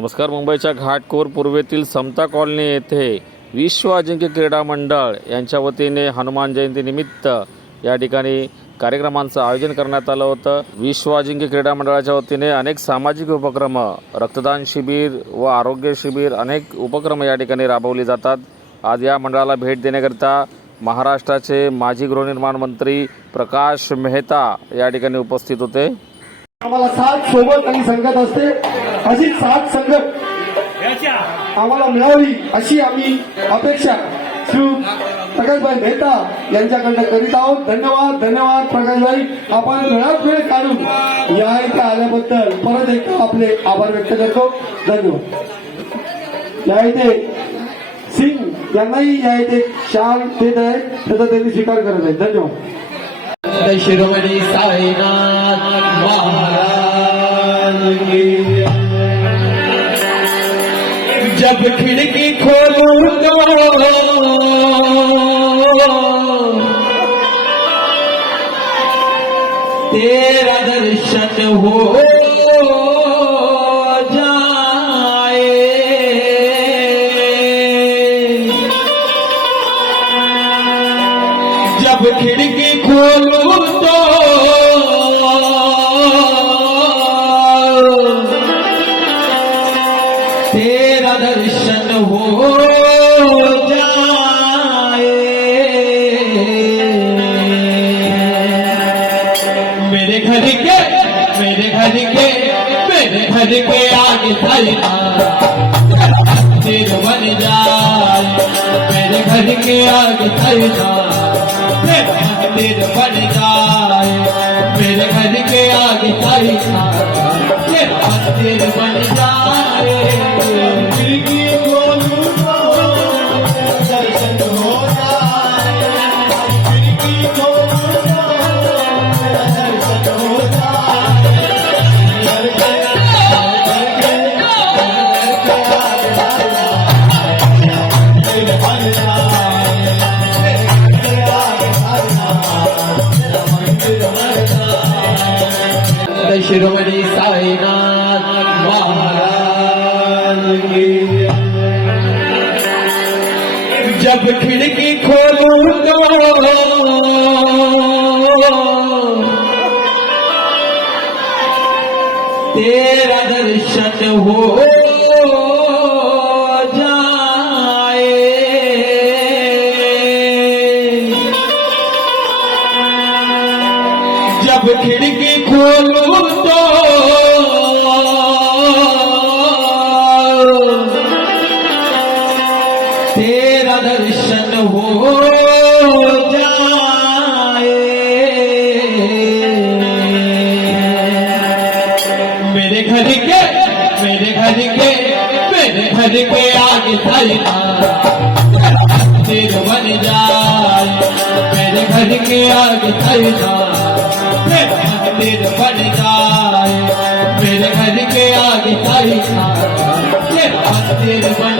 नमस्कार मुंबईच्या घाटकोर पूर्वेतील समता कॉलनी येथे विश्व अजिंक्य क्रीडा मंडळ यांच्या वतीने हनुमान जयंतीनिमित्त या ठिकाणी कार्यक्रमांचं आयोजन करण्यात आलं होतं. विश्व अजिंक्य क्रीडा मंडळाच्या वतीने अनेक सामाजिक उपक्रम रक्तदान शिबिर व आरोग्य शिबिर अनेक उपक्रम या ठिकाणी राबवले जातात. आज या मंडळाला भेट देण्याकरिता महाराष्ट्राचे माजी गृहनिर्माण मंत्री प्रकाश मेहता या ठिकाणी उपस्थित होते. आम्हाला साथ सोबत आणि संगत असते. अशी साथ संगत आम्हाला मिळावी अशी आम्ही अपेक्षा. श्री प्रकाशभाई मेहता यांच्याकडनं करीत आहोत. धन्यवाद धन्यवाद प्रकाशभाई. आपण वेळात वेळ काढून या इथे आल्याबद्दल परत एकदा आपले आभार व्यक्त करतो. धन्यवाद. या इथे सिंग यांनाही या इथे शाल देत आहे. त्याचा त्यांनी स्वीकार करत आहे. धन्यवाद. शिरोमणी साईनाथ खिड़की खोलूं तो तेरा दर्शन हो जाए जब खिड़की खोलूं तो मेरे घर के के आगे चलना मंदिर बन जाए मेरे घर के आगे चलना मेरा मंदिर बन जाए मेरे घर के आगे चलना जाए शिरोमणि साईनाथ महाराज की जब खिड़की खोलूं तो तेरा दर्शन हो اب کھڑکی کھولوں تو۔ تیرا درشن ہو جائے۔ میرے گھر کے، میرے گھر کے، میرے گھر کے آگے سجنا تیر بن جائے۔ میرے گھر کے آگے سجنا मेरा मंदिर बन जाए। मेरे घर के आगे चलना मंदिर बन